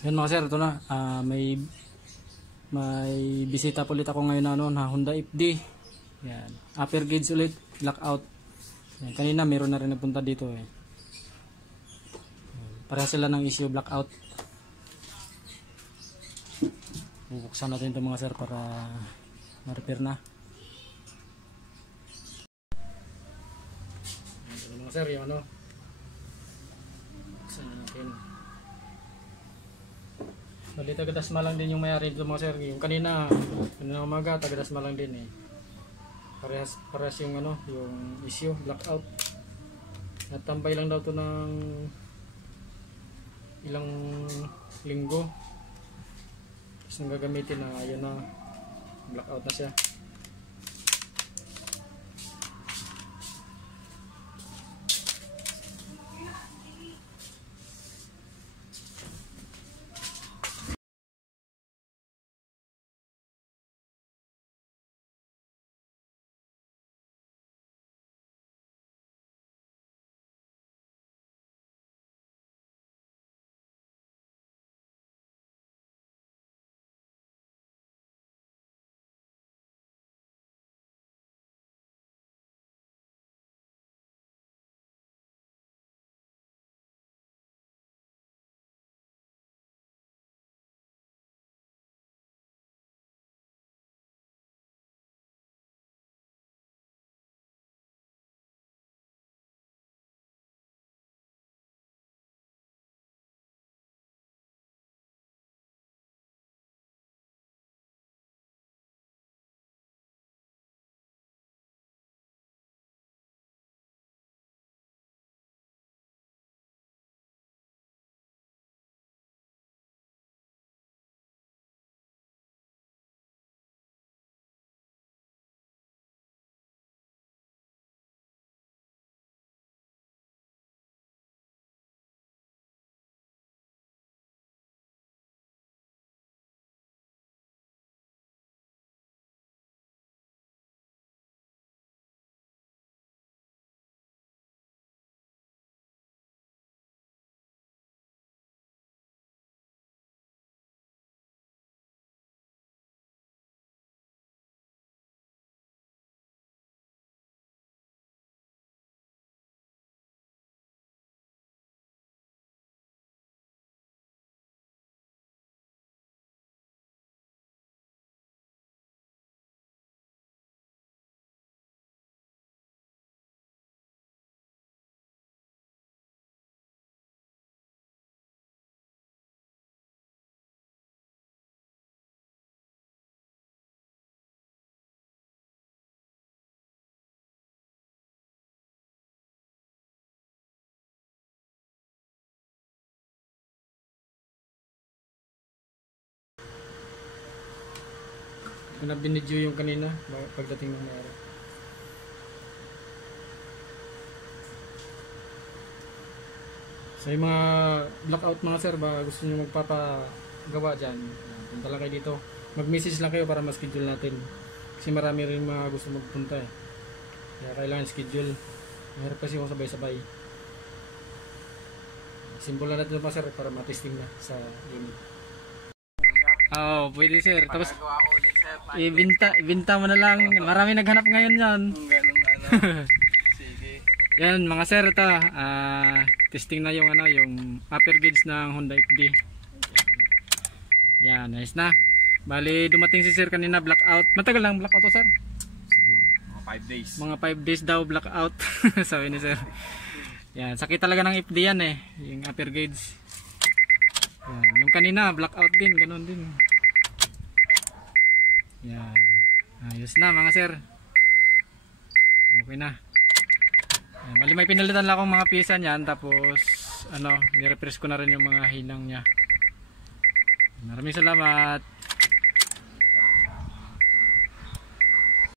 Yan mga sir, ito na. May bisita po ulit ako ngayon na, na Honda FD. Yan. Upper gauge ulit, blackout. Yan. Kanina meron na rin napunta dito eh. Pareha sila ng issue, blackout. Bubuksan natin ito mga sir para ma-repair na. Yan mga sir, yung ano. Buksan natin. Bali, taga-dasma lang din yung mayari dito mga sir. Yung kanina umaga, taga-dasma lang din eh. Parehas yung ano, yung issue, blackout. Natambay lang daw to ng ilang linggo. Tapos nang gagamitin na, ayun na, blackout na siya. Na binidyo yung kanina pagdating ng mayari. So yung mga blackout mga sir, ba gusto nyo magpapagawa dyan, punta lang kayo dito, mag-message lang kayo para ma-schedule natin kasi marami rin mga gusto magpunta eh, kaya kailangan schedule. Mahirap kasi kung sabay-sabay. Simple natin pa sir para matesting na sa unit. Oo, pwede sir. Tapos ibinta mo na lang. Marami naghanap ngayon yan. Ganun ano. Sige. Yan mga sir, ito. Testing na yung ano, yung upper gauge ng Honda FD. Yan, nice na. Bali, dumating si sir kanina, blackout. Matagal lang blackout to sir? Siguro mga 5 days. Mga 5 days daw blackout. Sabi ni sir. Yan, sakit talaga ng FD yan eh, yung upper gauge. Yan, yung kanina blackout din, ganun din. Yan. Ayos na mga sir. Okay na. Yan, bali may pinalitan lang akong mga pisa niyan, tapos ano, ni-refresh ko na rin yung mga hinang niya. Maraming salamat.